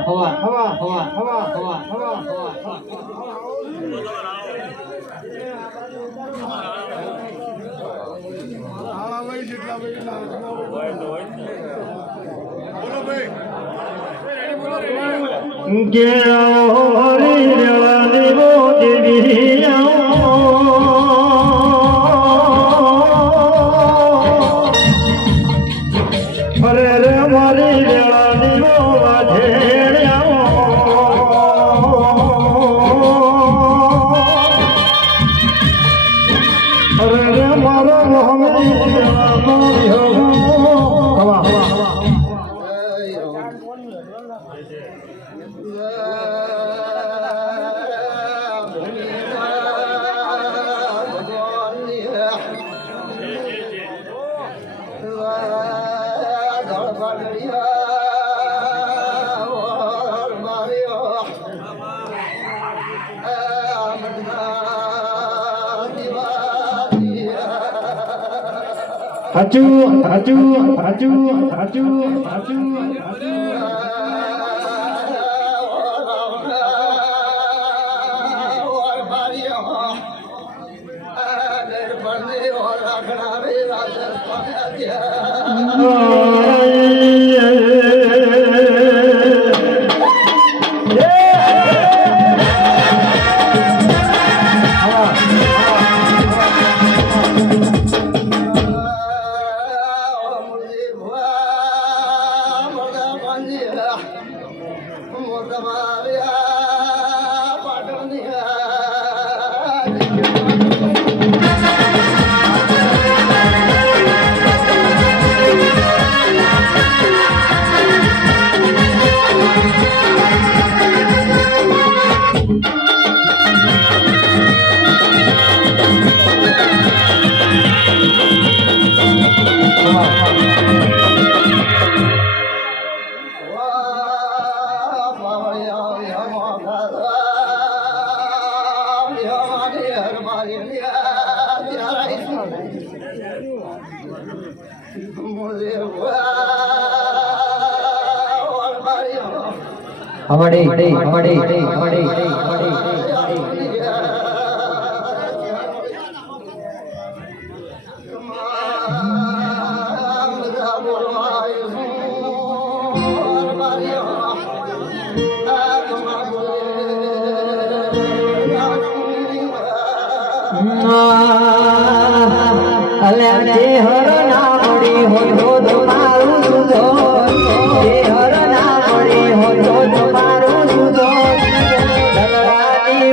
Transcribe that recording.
હવા હવા હવા હવા મારી 诶呦 अचो अचो अचो अचो अचो Lord of அவடே அவடே அவடே அவடே அவடே અલે જે હર હોય તો તમારું સુધો જે હર ના હોય તો તમારું સુધો દલવાની